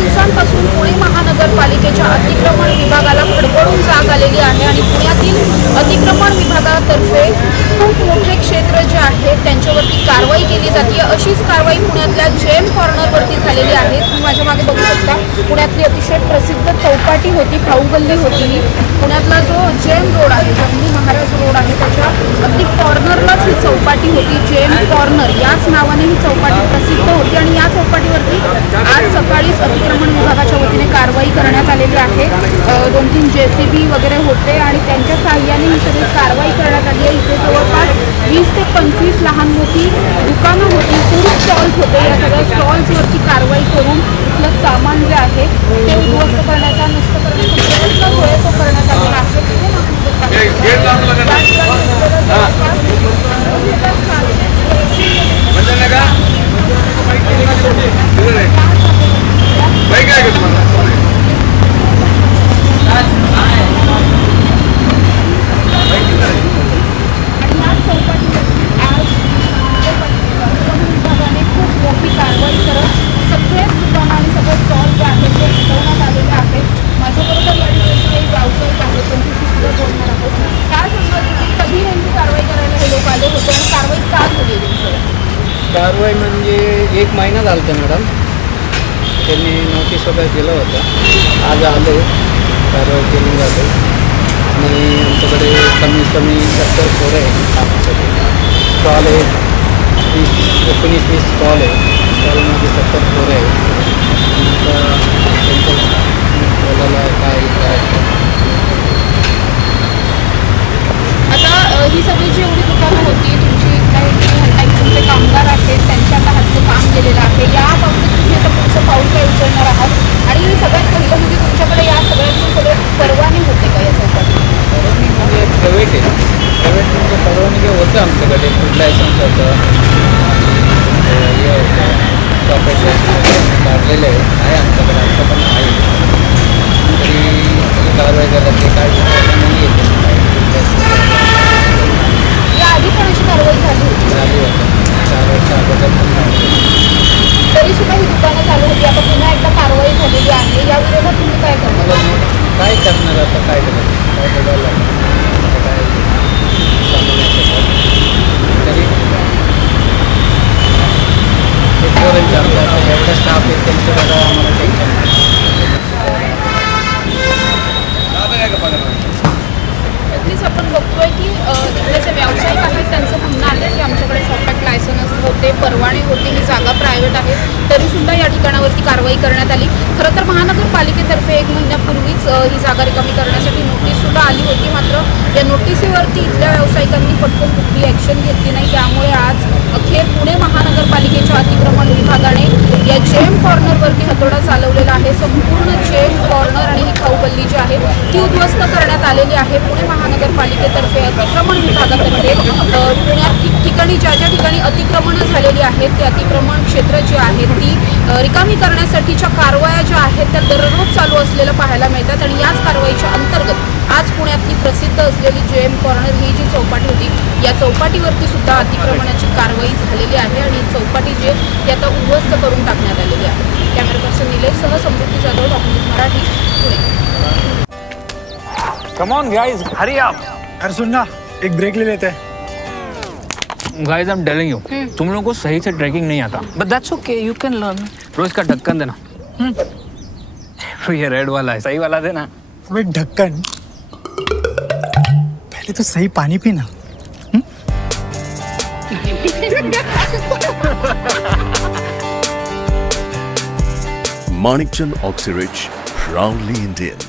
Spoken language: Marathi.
दिवसांपासून पुणे महानगरपालिकेच्या अतिक्रमण विभागाला खडबडून जाग आलेली आहे आणि पुण्यातील अतिक्रमण विभागातर्फे खूप मोठे क्षेत्र जे आहेत त्यांच्यावरती कारवाई केली जाते। अशीच कारवाई पुण्यातल्या जेम कॉर्नरवरती झालेली आहे। तुम्ही माझ्या मागे बघू शकता, पुण्यातली अतिशय प्रसिद्ध चौपाटी होती, खाऊ गल्ली होती। पुण्यातला जो जेम रोड आहे, जंगली महाराज रोड आहे, त्याच्या अगदी कॉर्नरलाच ही चौपाटी होती। जेम कॉर्नर याच नावाने ही चौपाटी प्रसिद्ध होती आणि या चौपाटीवरती आज सकाळीच अतिक्रमण विभागाच्या वतीने कारवाई करण्यात आलेली आहे। 2-3 JCB वगैरे होते आणि त्यांच्या सहाय्याने ही सगळी कारवाई करण्यात आली आहे। इथे जवळपास 20 ते 25 लहान मोठी दुकानं होती, फूड स्टॉल्स होते। या सगळ्या स्टॉल्सवरती कारवाई करून इथलं सामान जे आहे ते उद्ध्वस्त करण्याचा, नष्ट करण्याचा प्रयत्न जो आहे तो करण्यात आलेला आहे। कारवाई म्हणजे 1 महिना झाला होता मॅडम, त्यांनी नोटीस वगैरे दिलं होतं। आज आलो, कारवाई केली जाते आणि आमच्याकडे कमीत कमी 70 पोरं आहे कामासाठी। स्टॉल आहे 19-20 स्टॉल आहे, स्टॉलमध्ये 70 पोरं आहे। बोलायला काय आता ही सगळी जी एवढी दुकानं होती तुमची, काही तुमचे कामगार आहेत त्यांच्या आता हातचं काम गेलेलं आहे, याबाबतीत तुम्ही आता पुढचं पाऊल काय उचलणार आहात? आणि सगळ्यात पहिलं म्हणजे तुमच्याकडे या सगळ्यांचे सगळे परवाने होते का या चौकात? परवाने म्हणजे प्रायव्हेट आहे, प्रायव्हेट म्हणजे परवानगी होतं आमच्याकडे, फूड लायसन्स होतं, हे होतं, प्रॉपर्टी लायसन्स काढलेलं आहे आमच्याकडे, आमचं पण आहे। तरी कारवाई करायला ते काय नाही येते, या आधी पण अशी कारवाई झाली होती? झाली होतं 4 वर्ष अगोदर पण झाली। तरी सुद्धा ही दुकानं चालू होती, आता पुन्हा एकदा कारवाई झालेली आहे, या विरोधात तुम्ही काय करणार? काय करणार आता, काय करायचं, काय बघायला काय सांगू नाही शकत। तरी एवढं स्टाफ आहे त्यांचं बघा, आम्हाला टेन्शन नाही। नक्कीच आपण बघतोय की तिथले जे व्यावसायिक आहेत त्यांचं म्हणणं आहे की आमच्याकडे शॉपॅक लायसन्स होते, परवाने होते, ही जागा प्रायव्हेट आहे, तरीसुद्धा या ठिकाणावरती कारवाई करण्यात आली। खरं तर महानगरपालिकेतर्फे 1 महिन्यापूर्वीच ही जागा रिकामी करण्यासाठी नोटीससुद्धा आली होती, मात्र या नोटीसीवरती इथल्या व्यावसायिकांनी पटकन कुठली ॲक्शन घेतली नाही। त्यामुळे आज अखेर पुणे महानगरपालिकेच्या अतिक्रमण विभागाने या जेम कॉर्नरवरती हातोडा चालवलेला आहे। संपूर्ण जेम कॉर्नर आणि ही खाऊ गल्ली जी आहे ती उद्ध्वस्त करण्यात आलेली आहे। पुणे महानगरपालिकेतर्फे अतिक्रमण विभागातर्फे पुण्यात ठिकठिकाणी ज्या ठिकाणी अतिक्रमणं झालेली आहेत ते अतिक्रमण क्षेत्र जे आहेत ती रिकामी करण्यासाठीच्या कारवाया ज्या आहेत त्या दररोज चालू असलेलं पाहायला मिळतात आणि याच कारवाईच्या अंतर्गत आज पुण्यातली प्रसिद्ध असलेली जेम कॉर्नर ही जी चौपाटी होती, या चौपाटीवरती सुद्धा अतिक्रमणाची कारवाई झालेली आहे आणि चौपाटी जी ती आता उद्ध्वस्त करून टाकण्यात आलेली आहे। कॅमेरा पर्सन निलेशसह Samruddhi Jadhav, doctor Marathi, Pune. Come on guys, hurry up. अरे सुन ना, एक ब्रेक ले लेते हैं। Guys, I'm telling you, तुम लोगों को सही से ट्रैकिंग नहीं आता, but that's okay, you can learn. रोज का ढक्कन देना। ये रेड वाला है, सही वाला देना। अबे ढक्कन, पहले तो सही पानी पीना। Manikchand Oxyrich, proudly Indian.